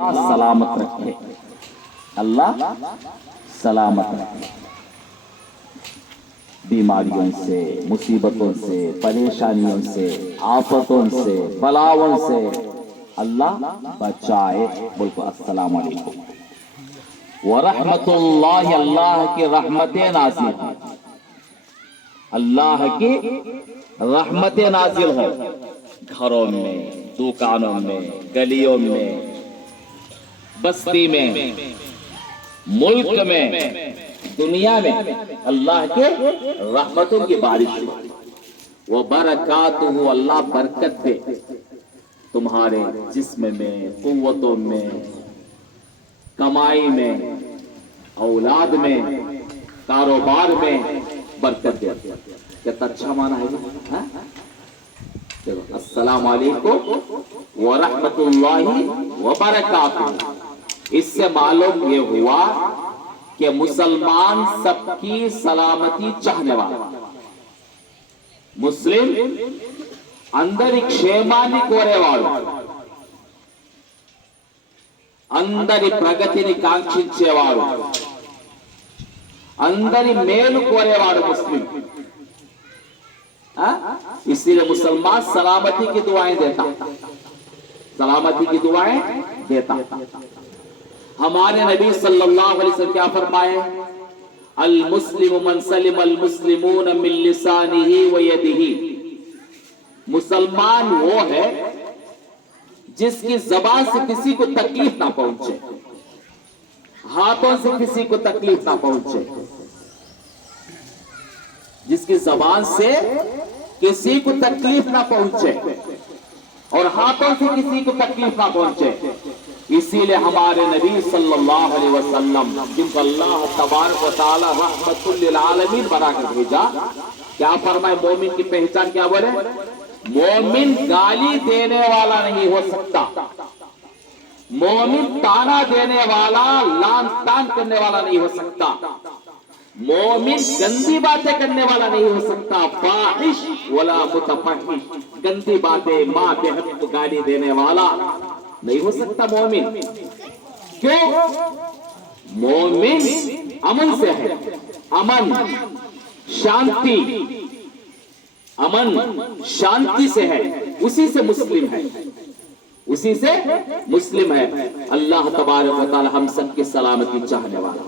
सलामत रखे, अल्लाह सलामत रखे। बीमारियों से, मुसीबतों से, परेशानियों से, आफतों से, बलाओं से अल्लाह बचाए। बोलो अस्सलाम वालेकुम व रहमतुल्लाहि। अल्लाह की रहमतें नाज़िल हैं, अल्लाह की रहमतें नाज़िल हैं घरों में, दुकानों में, गलियों में, बस्ती में, मुल्क में, दुनिया में अल्लाह के रहमतों की बारिश वो बरकातुहु। अल्लाह बरकत दे तुम्हारे जिस्म में, कुव्वतों में, कमाई में, औलाद में, कारोबार में बरकत दे। कितना अच्छा माना है ना। चलो अस्सलाम वालेकुम व रहमतुल्लाहि व बरकातुहू। इससे मालूम ये हुआ कि मुसलमान सबकी सलामती चाहने वाला, मुस्लिम अंदर क्षेमानी कोरेवाड़ू, अंदर प्रगतिनि कांक्षिंचेवाड़ू, अंदर मेलु कोरेवाड़ू मुस्लिम। इसीलिए मुसलमान सलामती की दुआएं देता, सलामती की दुआएं देता। हमारे नबी सल्लल्लाहु अलैहि वसल्लम क्या फरमाए? अल मुस्लिमु मन सलिम अल मुस्लिमून मिन लिसानिही व यदिही। मुसलमान वो है जिसकी जबान से किसी को तकलीफ ना पहुंचे, हाथों से किसी को तकलीफ ना पहुंचे, जिसकी जबान से किसी को तकलीफ ना पहुंचे और हाथों से किसी को तकलीफ ना पहुंचे। इसीलिए हमारे नबी सल्लल्लाहु अलैहि वसल्लम, जिनको अल्लाह तबारक व तआला रहमतुल लिल आलमीन बनाकर भेजा, क्या फरमाए? मोमिन की पहचान क्या बोले? मोमिन गाली देने वाला नहीं हो सकता, मोमिन ताना देने वाला, लान तान करने वाला नहीं हो सकता, मोमिन गंदी बातें करने वाला नहीं हो सकता, फाहिश वला मुतफहिश, गंदी बातें, माँ बहन को गाली देने वाला नहीं हो सकता मोमिन। क्यों? मोमिन अमन से है, अमन शांति, अमन शांति से है, उसी से मुस्लिम है, उसी से मुस्लिम है। अल्लाह तबारक व तआला हम सबकी सलामती चाहने वाला,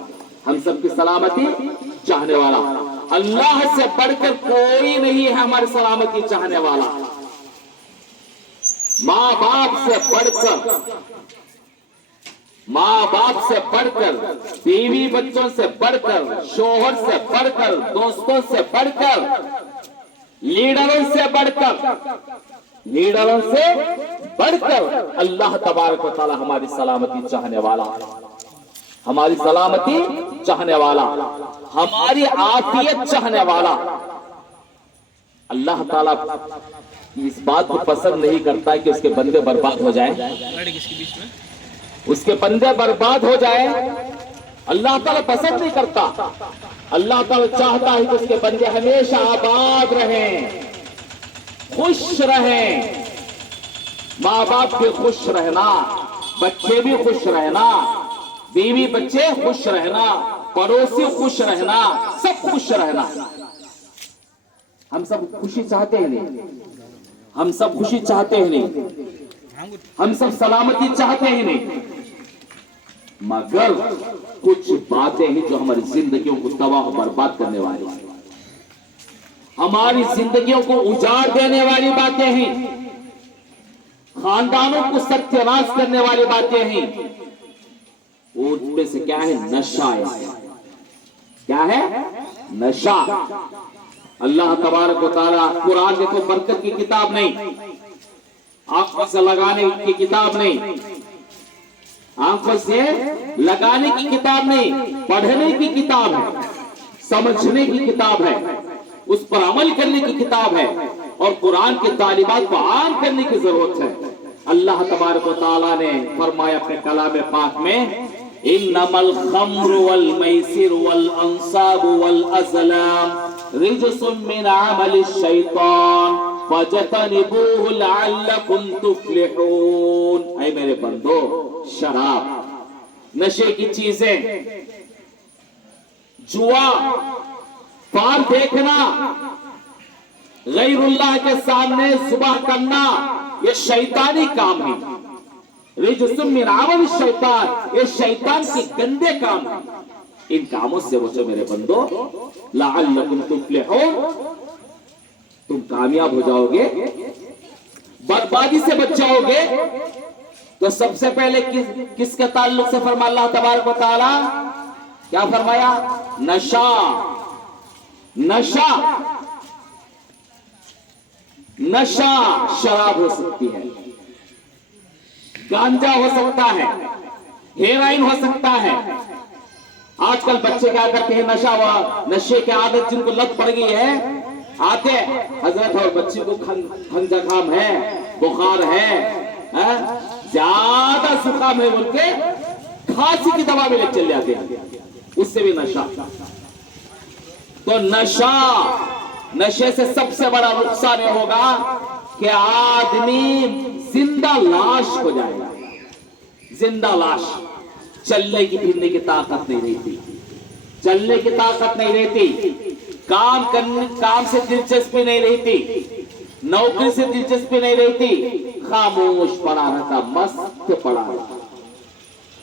हम सबकी सलामती चाहने वाला। अल्लाह से बढ़कर कोई नहीं है हमारी सलामती चाहने वाला। माँ बाप से बढ़कर, माँ बाप से बढ़कर, बीवी बच्चों से बढ़कर, शोहर से बढ़कर, दोस्तों से बढ़कर, लीडरों से बढ़कर, लीडरों से बढ़कर अल्लाह तबारक व तआला हमारी सलामती चाहने वाला, हमारी सलामती चाहने वाला, हमारी आफियत चाहने वाला। अल्लाह ताला इस बात को पसंद नहीं करता कि उसके बंदे बर्बाद हो जाएं, उसके बंदे बर्बाद हो जाएं। अल्लाह ताला पसंद नहीं करता। अल्लाह ताला चाहता है कि उसके बंदे हमेशा आबाद रहें, खुश रहें, माँ बाप भी खुश रहना, बच्चे भी खुश रहना, बीवी बच्चे खुश रहना, पड़ोसी खुश रहना, सब खुश रहना। हम सब खुशी चाहते हैं नहीं, हम सब खुशी चाहते हैं नहीं, हम सब सलामती चाहते हैं नहीं, मगर कुछ बातें हैं जो हमारी जिंदगियों को तबाह बर्बाद करने वाली हैं, हमारी जिंदगियों को उजाड़ देने वाली बातें हैं, खानदानों को सत्यानाश करने वाली बातें हैं। उनमें से क्या है? नशा है। क्या है? नशा। अल्लाह तबारक व तआला कुरान देखो बरकत की किताब नहीं, आंखों से लगाने की किताब नहीं, आंखों से लगाने की किताब नहीं, पढ़ने की किताब है, समझने की किताब है, उस पर अमल करने की किताब है और कुरान की तालीमात को आम करने की जरूरत है। अल्लाह तबारक व तआला ने फरमाया अपने कलाम पाक में, इन्नमल खम्रु वल मैसिर वल अंसाब वल अज़लाम रिजसुम मिन अमलिश शैतान फजतनिबूहु लअल्लकुम तुफ्लिहून। ऐ मेरे बंदो, शराब, नशे की चीजें, जुआ, पार देखना, गैरुल्लाह के सामने सुबह करना, ये शैतानी काम है। रिजसुम मिन अमल शैतान, ये शैतान के गंदे काम है। इन कामों से बचो मेरे बंदो, लअल्लकुम तुफ्लिहून, तुम कामयाब हो जाओगे, बर्बादी से बच जाओगे। तो सबसे पहले किसके ताल्लुक से फरमा अल्लाह तबारक व तआला, क्या फरमाया? नशा। नशा, नशा शराब हो सकती है, गांजा हो सकता है, हेरोइन हो सकता है। आजकल बच्चे क्या करते हैं? नशा हुआ, नशे की आदत जिनको लत पड़ गई है, आते हजरत और बच्चे को खंग जखाम है, बुखार है, ज्यादा जुकाम है बोल के खांसी की दवा भी ले चले जाते हैं, उससे भी नशा। तो नशा, नशे से सबसे बड़ा नुकसान यह होगा कि आदमी जिंदा लाश हो जाएगा। जिंदा लाश, चलने की फिरने की ताकत नहीं रहती, चलने की ताकत नहीं रहती, काम करने, काम से दिलचस्पी नहीं रहती, नौकरी से दिलचस्पी नहीं रहती, खामोश पड़ा रहता, मस्त पड़ा रहता।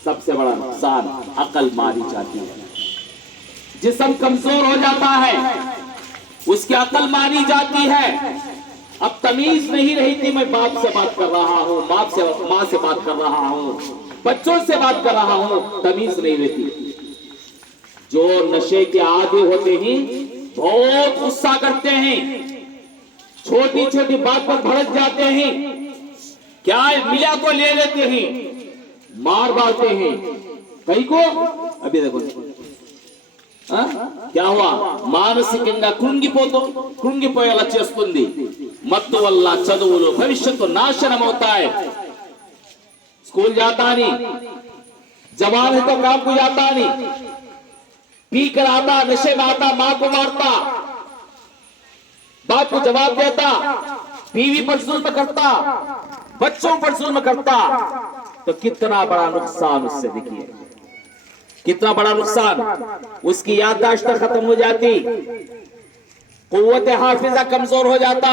सबसे बड़ा नुकसान, अकल मारी जाती है, जिस्म कमजोर हो जाता है, उसकी अकल मारी जाती है। अब तमीज नहीं रहती, मैं बाप से बात कर रहा हूं, बाप से, मां से बात कर रहा हूं, बच्चों से बात कर रहा हूं, तमीज नहीं रहती। जो नशे के आदी होते ही बहुत गुस्सा करते हैं, छोटी छोटी बात पर भड़क जाते हैं, क्या मिला तो ले लेते हैं, मार मारते हैं कई को। अभी देखो क्या हुआ, మానసికంగా కృంగిపోయేలా చేస్తుంది, మత్తు వల్ల చదువులు భవిష్యత్తు నాశనం అవుతాయి। स्कूल जाता नहीं, जवान है तो काम को जाता नहीं, पी कर आता, नशे में आता, मां को मारता, बाप को जवाब देता, बीवी पर जुल्म करता, बच्चों पर जुल्म करता, तो कितना बड़ा नुकसान उससे देखिए, कितना बड़ा नुकसान। उसकी याददाश्त खत्म हो जाती, कुव्वत हाफिजा कमजोर हो जाता,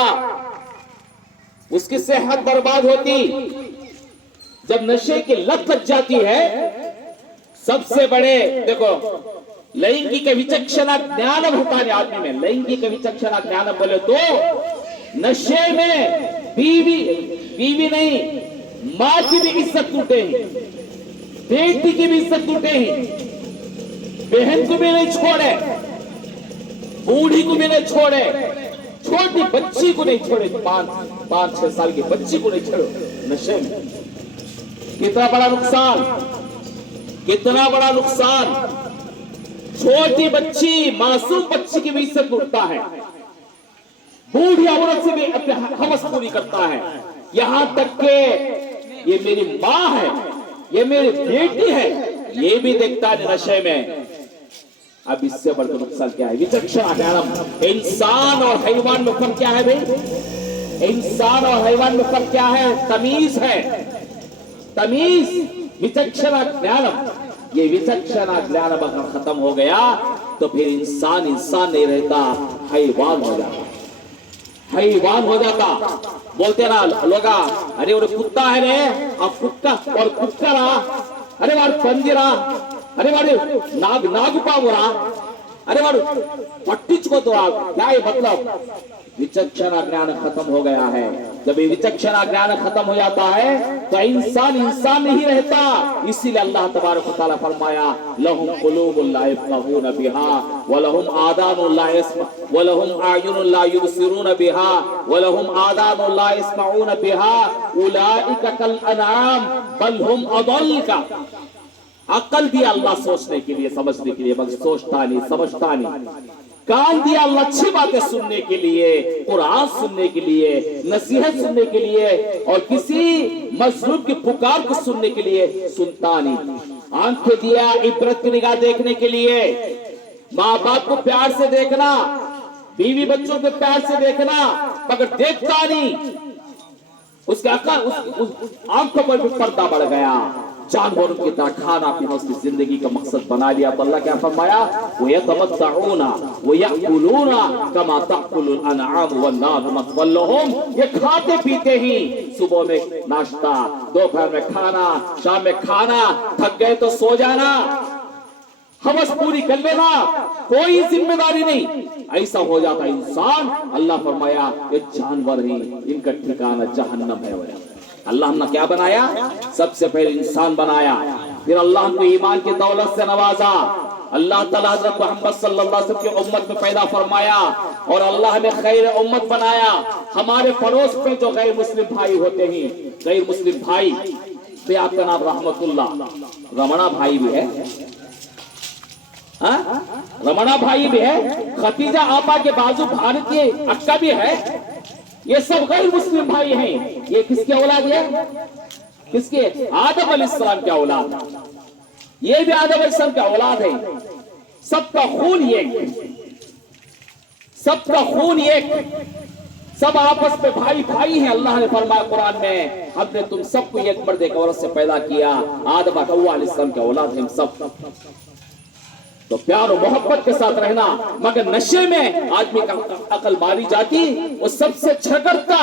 उसकी सेहत बर्बाद होती। जब नशे की लत लग जाती है, सबसे बड़े देखो लैंगिक विचक्षणा ज्ञान होता है आदमी में। लैंगिक विचक्षणा ज्ञान बोले तो नशे में बीवी नहीं, मां की भी इज्जत टूटे, बेटी की भी इज्जत टूटे, बहन को भी नहीं छोड़े, बूढ़ी को भी नहीं छोड़े, छोटी बच्ची को नहीं छोड़े, 5-6 साल की बच्ची को नहीं छोड़े नशे में। कितना बड़ा नुकसान, कितना बड़ा नुकसान। छोटी बच्ची, मासूम बच्ची की भी इज्जत टूटता है, बूढ़ी औरत से भी अपने हवस पूरी करता है, यहां तक के ये मेरी मां है, ये मेरी बेटी है, ये भी देखता है नशे में। अब इससे बढ़कर नुकसान क्या है? विचक्षणा ज्ञानम। इंसान और हैवान में फर्क क्या है भाई? इंसान और हैवान में फर्क क्या है? तमीज है, तमीज, विचक्षणा ज्ञानम। ये विचक्षणा ज्ञान अगर खत्म हो गया तो फिर इंसान इंसान नहीं रहता, हैवान हो जाता, हैवान हो जाता। बोलते ना लोग, अरे वो कुत्ता है रे, अब कुत्ता और कुत्ता रहा, अरे वार पंदिरा, अरे वारे नागुपावरा, अरे वार पट्टिचको तो आप क्या है मतलब? विचक्षणा ज्ञान खत्म हो गया है। जब ये विचक्षणा ज्ञान खत्म हो जाता है तो इंसान इंसान नहीं रहता। इसीलिए अल्लाह तबारक व तआला फरमाया, लहुम कुलूबुन ला यफ़क़हून बिहा व लहुम आदानुन ला यस्मा व लहुम आयुनुन ला युबसिरून बिहा व लहुम आदानुन ला यस्माऊन बिहा उलाइका कल अनआम बल हुम अदल। का अकल दिया अल्लाह सोचने के लिए, समझने के लिए, मगर सोचता नहीं, समझता नहीं। कान दिया अल्लाह अच्छी बातें सुनने के लिए, कुरान सुनने के लिए, नसीहत सुनने के लिए, और किसी मजलूम की पुकार को सुनने के लिए, सुनता नहीं। आंखें दिया इबरत की निगाह देखने के लिए, माँ बाप को प्यार से देखना, बीवी बच्चों को प्यार से देखना, मगर देखता नहीं। उसके आंखों पर भी पर्दा बढ़ गया। जानवरों की तरह खाना पीना उसकी जिंदगी का मकसद बना लिया। तो अल्लाह क्या फरमाया, वो यतमत्तऊना व याकुलूना कमा तअकुलुल अनआम वन्नार मस्वल लहुम। ये खाते पीते ही, सुबह में नाश्ता, दोपहर में खाना, शाम में खाना, थक गए तो सो जाना, हवस पूरी कर लेना, कोई जिम्मेदारी नहीं। ऐसा हो जाता इंसान। अल्लाह फरमाया ये जानवर ही, इनका ठिकाना जहन्नम है। अल्लाह ने क्या बनाया, सबसे पहले इंसान बनाया, फिर अल्लाह को ईमान की दौलत से नवाजा। अल्लाह ताला हज़रत मोहम्मद सल्लल्लाहु अलैहि वसल्लम की उम्मत में पैदा फरमाया और अल्लाह ने खैर उम्मत बनाया। हमारे पड़ोस में जो गैर मुस्लिम भाई होते हैं, गैर मुस्लिम भाई, तो आपका नाम रहमतुल्लाह रमणा भाई भी है, रमणा भाई भी है, खतीजा आपा के बाजू भारतीय अक्का भी है। ये सब गैर मुस्लिम भाई हैं। ये किसके औलाद है, किसके, आदम अलैहिस्सलाम के औलाद। ये भी आदम अलैहिस्सलाम के औलाद है। सबका खून एक, सबका खून एक, सब आपस में भाई भाई हैं। अल्लाह ने फरमाया कुरान में, हमने तुम सबको एक मर्द एक औरत से पैदा किया। आदम हव्वा अलैहिस्सलाम के औलाद हैं सब। तो प्यार और मोहब्बत के साथ रहना। मगर नशे में आदमी का अकल मारी जाती। वो सबसे झगड़ता,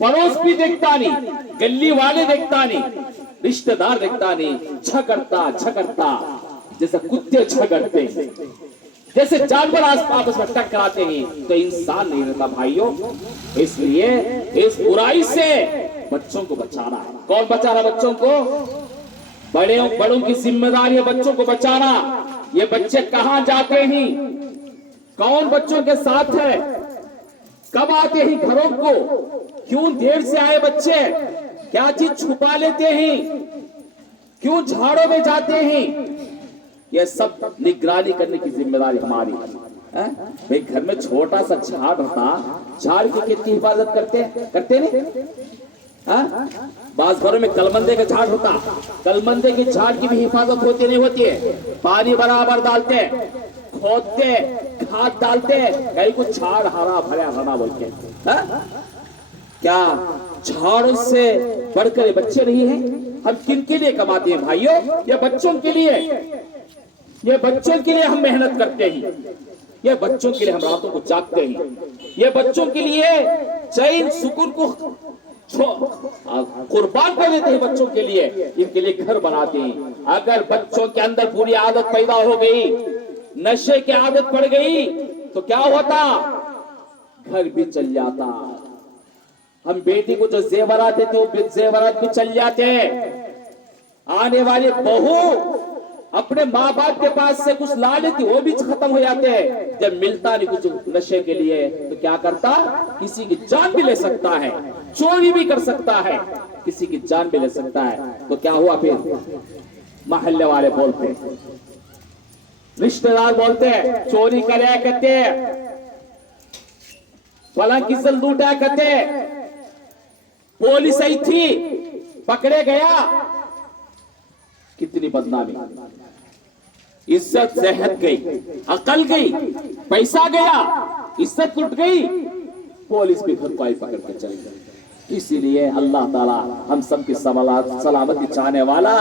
पड़ोस भी देखता नहीं, गली वाले देखता नहीं, रिश्तेदार देखता नहीं, झगड़ता झगड़ता जैसे कुत्ते झगड़ते, जैसे जानवर आपस में टकराते हैं। तो इंसान नहीं रहता भाइयों। इसलिए इस बुराई से बच्चों को बचाना है। कौन बचा रहा बच्चों को, बड़ों की जिम्मेदारी है बच्चों को बचाना। ये बच्चे कहां जाते हैं, कौन बच्चों के साथ है, कब आते हैं घरों को, क्यों देर से आए बच्चे, क्या चीज छुपा लेते हैं, क्यों झाड़ों में जाते हैं, ये सब निगरानी करने की जिम्मेदारी हमारी है। भाई घर में छोटा सा झाड़ होता, झाड़ की कितनी हिफाजत करते नहीं। बाज घरों में कलमंदे का झाड़ होता, कलमंदे की झाड़ की भी हिफाजत होती नहीं होती है। पानी बराबर डालते, खोदते, खाद डालते, कहीं कुछ झाड़ हरा भरा हरा बोल के। क्या झाड़ों से बढ़कर बच्चे नहीं है? हम किन के लिए कमाते हैं भाइयों? ये बच्चों के लिए, ये बच्चों के लिए हम मेहनत करते हैं, ये बच्चों के लिए हम रातों को जागते हैं, ये बच्चों के लिए चैन सुकून को कुर्बान कर देते हैं बच्चों के लिए, इनके लिए घर बनाते हैं। अगर बच्चों के अंदर बुरी आदत पैदा हो गई, नशे की आदत पड़ गई, तो क्या होता, घर भी चल जाता। हम बेटी को जो जेवरात देते वो जेवरात भी चल जाते। आने वाले बहू अपने माँ बाप के पास से कुछ ला लेती, वो भी खत्म हो जाते हैं। जब मिलता नहीं कुछ नशे के लिए, तो क्या करता, किसी की जान भी ले सकता है, चोरी भी कर सकता है, किसी की जान भी ले सकता है। तो क्या हुआ फिर, मोहल्ले वाले बोलते, रिश्तेदार बोलते, चोरी करे कहते, फला किसल लूटा कहते, पुलिस आई थी, पकड़े गया। कितनी बदनामी, इज्जत सेहत गई, अकल गई, पैसा गया, इज्जत लुट गई, पुलिस भी घर को आई पकड़ के चली गई। इसीलिए अल्लाह ताला हम सब की सलामती चाहने वाला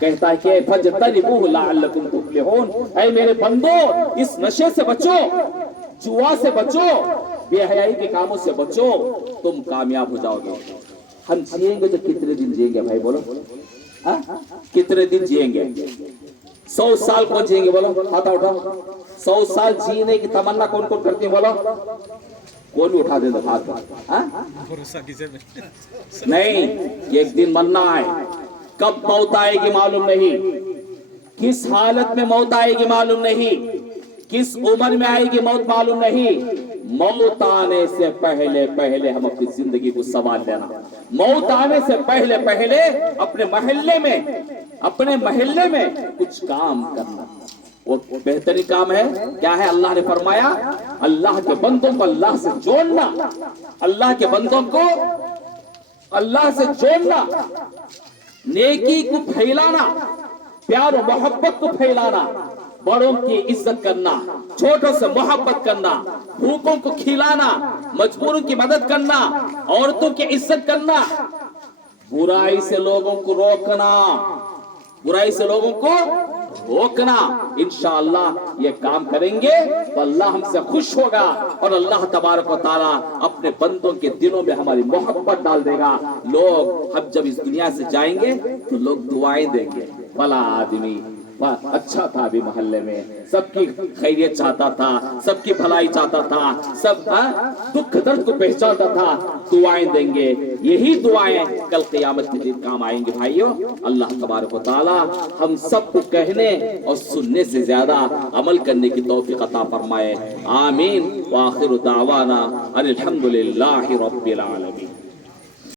कहता है कि फजतनिबूहु लअल्लकुम तुफ्लिहून। ऐ मेरे बंदो, इस नशे से बचो, जुआ से बचो, बेहयाई के कामों से बचो, तुम कामयाब हो जाओगे। हम जिएंगे तो कितने दिन जिएंगे भाई बोलो, कितने दिन जिएंगे? 100 साल कौन जिएंगे बोलो, हाथ उठाओ। 100 साल जीने की तमन्ना कौन कौन करती है बोलो, कौन भी उठा दे दो हाथ। नहीं, एक दिन मरना है। कब मौत आएगी मालूम नहीं, किस हालत में मौत आएगी मालूम नहीं, किस उम्र में आएगी मौत मालूम नहीं। मौत आने से पहले पहले हम अपनी जिंदगी को संभाल लेना। मौत आने से पहले पहले अपने महल्ले में कुछ काम करना, वो बेहतरीन काम है। क्या है? अल्लाह ने फरमाया, अल्लाह के बंदों को अल्लाह से जोड़ना, अल्लाह के बंदों को अल्लाह से जोड़ना, नेकी को फैलाना, प्यार और मोहब्बत को फैलाना, बड़ों की इज्जत करना, छोटों से मोहब्बत करना, भूखों को खिलाना, मजबूरों की मदद करना, औरतों की इज्जत करना, बुराई से लोगों को रोकना, बुराई से लोगों को रोकना। इंशाअल्लाह ये काम करेंगे तो अल्लाह हमसे खुश होगा और अल्लाह तबारक व तआला अपने बंदों के दिलों में हमारी मोहब्बत डाल देगा। लोग हम जब इस दुनिया से जाएंगे तो लोग दुआएं देंगे, भला आदमी अच्छा था, अभी मोहल्ले में सबकी खैरियत चाहता था, सबकी भलाई चाहता था, सब दुख दर्द को पहचानता था, दुआएं देंगे। यही दुआएं कल क़यामत के दिन काम आएंगे भाइयों। अल्लाह तबारक व तआला हम सबको कहने और सुनने से ज्यादा अमल करने की तौफीक अता फरमाए। आमीन। व आखिरु दावाना अनिल हम्दुलिल्लाहि रब्बिल आलमीन।